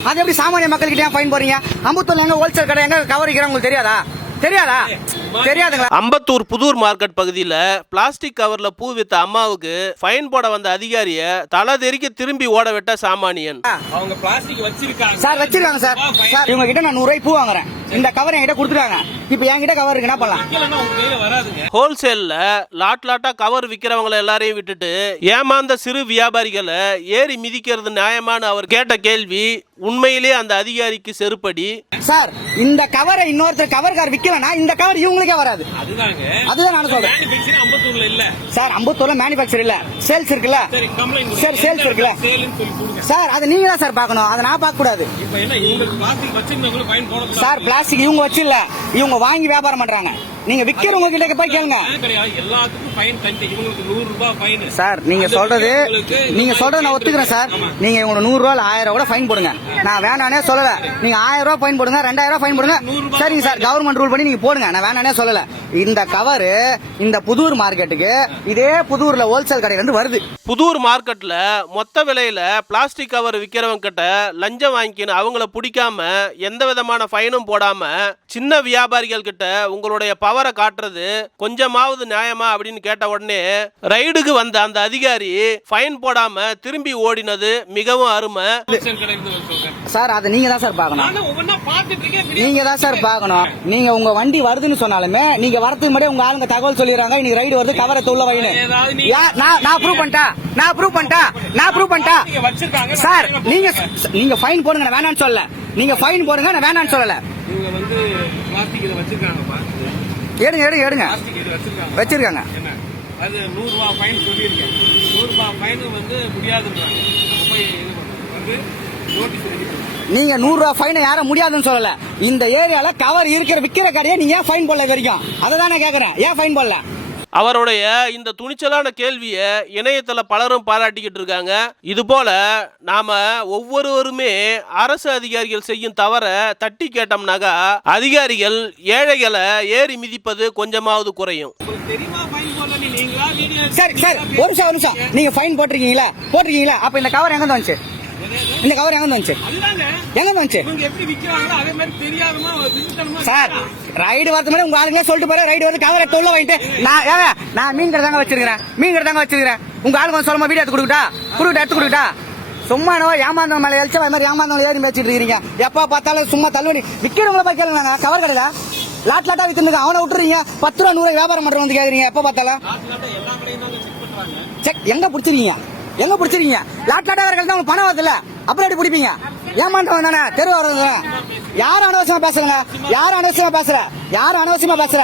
அது எப்படி சாமானிய மக்கள்கிட்ட ஏன் ஃபைன் போறீங்க அம்பத்தூர்ல எங்க ஹோல்சேல் கடை எங்க கவர் உங்களுக்கு தெரியாதா? தெரியாதா? தெரியாதுங்களா? அம்பத்தூர் புதூர் மார்க்கெட் பகுதியில் பிளாஸ்டிக் கவர்ல பூ வித்த அம்மாவுக்கு ஃபைன் போட வந்த அதிகாரிய தலை தெறிக்க திரும்பி ஓட விட்ட சாமானியன். அவங்க பிளாஸ்டிக் வச்சிருக்காங்க. சார் வச்சிருக்காங்க சார். சார் இவங்க கிட்ட நான் நூறு பூ வாங்குறேன். இந்த கவர் என்கிட்ட கொடுத்துருக்காங்க இப்போ என்கிட்ட கவர் இருக்கு என்ன பண்ணலாம் ஹோல்சேல்ல லாட் லாட்டா கவர் விக்கிறவங்கள எல்லாரையும் விட்டுட்டு ஏமாந்த சிறு வியாபாரிகளை ஏறி மிதிக்கிறது நியாயமான்னு அவர் கேட்ட கேள்வி உண்மையிலே அந்த அதிகாரிக்கு செருப்படி. சார் இந்த கவரை இன்னொருத்தர் கவர் கார் விக்கலனா இந்த கவர் இவங்களுக்கே வராது. அதுதான் சொல்றேன். சார் அம்பத்தூர்ல மேனுபேக்சர் இல்ல. சேல்ஸ் இருக்குல்ல? சரி sales இருக்குல்ல? சார் அதை நீங்க தான் சார் பார்க்கணும். அதை நான் பார்க்க கூடாது சார் பிளாஸ்டிக் இவங்க வச்சு இல்ல இவங்க வாங்கி வியாபாரம் பண்றாங்க. நீங்க விக்கிறவங்க கிட்ட போய் கேளுங்க. எல்லாத்துக்கும் ஃபைன் தனி இவங்களுக்கு நூறு ரூபாய் ஃபைன் சார் நீங்க சொல்றது நீங்க சொல்றது நான் ஒத்துக்கிறேன் சார். நீங்க இவங்க நூறு ரூபா ஆயிரம் கூட ஃபைன் போடுங்க. நான் வேணானே சொல்லல. நீங்க ஆயிரம் ரூபாய் ஃபைன் போடுங்க ரெண்டாயிரம் ரூபாய் ஃபைன் போடுங்க. சரிங்க சார். கவர்மெண்ட் ரூல் பண்ணி நீங்க போடுங்க. நான் வேணானே சொல்லல. இந்த கவர் இந்த புதூர் மார்க்கெட்டுக்கு இதே புதூர்ல ஹோல்சேல் கடையில இருந்து வருது. புதூர் மார்க்கெட்ல மொத்த விலையில பிளாஸ்டிக் கவர் விக்கிறவங்க கிட்ட லஞ்சம் வாங்கிக்கின்னு அவங்கள பிடிக்காம எந்த விதமான ஃபைனும் போடாம சின்ன வியாபாரிகள் கிட்ட உங்களுடைய பவரை காட்டுறது கொஞ்சமாவது நியாயமா அப்படின்னு கேட்ட உடனே ரைடுக்கு வந்த அந்த அதிகாரி ஃபைன் போடாம திரும்பி ஓடினது மிகவும் அருமை. சார் அதை நீங்க தான் சார் பார்க்கணும். நீங்க தான் சார் பார்க்கணும். நீங்க உங்க வண்டி வருதுன்னு சொன்னாலுமே நீங்க வரதுக்கு முன்னாடி உங்க ஆளுங்க தகவல் சொல்லிடுறாங்க. இன்னைக்கு ரைடு வருது கவரை உள்ள வைனு நான் நான் ப்ரூவ் பண்ணிட்டா? நான் ப்ரூவ் பண்ணிட்டா? நான் ப்ரூவ் பண்ணிட்டா? சார் நீங்க நீங்க ஃபைன் போடுங்க நான் வேணாம்னு சொல்லல. நீங்க ஃபைன் போடுங்க நான் வேணாம்னு சொல்லல. இவங்க வந்து பிளாஸ்டிக் இதை வச்சிருக்காங்கப்பா. எடுங்க எடுங்க வச்சிருக்காங்க. அது நூறு ரூபாய் ஃபைன் சொல்லியிருக்கேன். நூறு ரூபாய் ஃபைன் வந்து முடியாதுன்றாங்க. நம்ம போய் இது. வந்து நீங்க நூறு ரூபாய் ஃபைனை யாரும் முடியாதுன்னு சொல்லல. இந்த ஏரியால கவர் இருக்கிற விக்கிற கடையை நீங்க ஏன் ஃபைன் போடல வரைக்கும்? அதை தான் நான் கேக்குறேன். ஏன் ஃபைன் போடல? அவருடைய இந்த துணிச்சலான கேள்வியை இணையத்துல பலரும் பாராட்டிக்கிட்டு இருக்காங்க. இது போல நாம ஒவ்வொருவருமே அரசு அதிகாரிகள் செய்யும் தவற தட்டி கேட்டோம்னாக்கா அதிகாரிகள் ஏழைகளை ஏறி மிதிப்பது கொஞ்சமாவது குறையும். நீ சரி சரி. ஒரு நிமிஷம் நீங்க ஃபைன் போட்டிருக்கீங்களா? போட்டிருக்கீங்களா? அப்ப இந்த கவர் எங்க வந்துச்சு? இந்த கவர் எங்க வந்துச்சு? எங்க வந்துச்சு? சார் ரைடு வரது மாதிரி உங்க ஆளுங்களே சொல்லிட்டு போற ரைடு வந்து கவரை தொல்ல வாங்கிட்டு நான் ஏங்க நான் மீன் கடை தாங்க வச்சிருக்கிறேன். மீன் கடை தாங்க வச்சிருக்கிறேன். உங்க ஆளுங்க சொல்லுமா வீடியோ எடுத்து கொடுக்கட்டா? கொடுக்கட்டா எடுத்து கொடுக்கட்டா? சும்மா என்னவோ ஏமாந்தவங்க மேல எழுச்சா அது மாதிரி ஏமாந்தவங்க ஏறி பேசிட்டு இருக்கீங்க. எப்ப பார்த்தாலும் சும்மா தள்ளுவடி விக்கிறவங்கள போய் கேளுங்க கவர் கடையில. லாட் லாட்டா வித்துருங்க. அவனை விட்டுறீங்க. பத்து ரூபா நூறு வியாபாரம் பண்றவங்க வந்து கேக்குறீங்க. எப்ப பார்த்தாலும்? செக் எங்க பிடிச்சிருக்கீங்க? எங்க பிடிச்சிருக்கீங்க? லாட் லாட்டா தான் உங்களுக்கு பணம் வருதுல்ல? அப்புறம் எப்படி பிடிப்பீங்க? ஏமாண்டவன் தானே? தெரு வர்றது யார் அனவசியமா பேசுறங்க? யார் அனவசியமா பேசுற? யாரும் அனவசியமா பேசுற?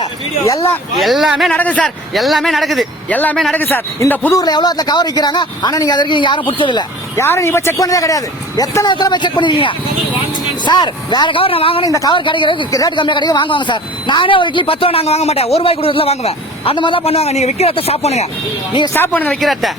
எல்லாம் எல்லாமே நடக்குது சார். எல்லாமே நடக்குது. எல்லாமே நடக்குது சார். இந்த புதூர்ல எவ்வளவு இடத்துல கவர் விற்கிறாங்க ஆனா நீங்க அது வரைக்கும் யாரும் பிடிச்சது இல்ல. யாரும் இப்ப செக் பண்ணதே கிடையாது. எத்தனை இடத்துல போய் செக் பண்ணிருக்கீங்க? சார் வேற கவர் நான் வாங்கணும். இந்த கவர் கிடைக்கிறதுக்கு ரேட் கம்மியாக கிடைக்கும் வாங்குவாங்க சார். நானே ஒரு இட்லி பத்து ரூபா நாங்க வாங்க மாட்டேன். ஒரு ரூபாய் கொடுக்கறதுல வாங்குவேன். அந்த மாதிரி தான் பண்ணுவாங்க. நீங்க விற்கிறத ஸ்டாப் பண்ணுங்க. நீங்க ஸ்டாப் பண்ணுங்க விற்கிறத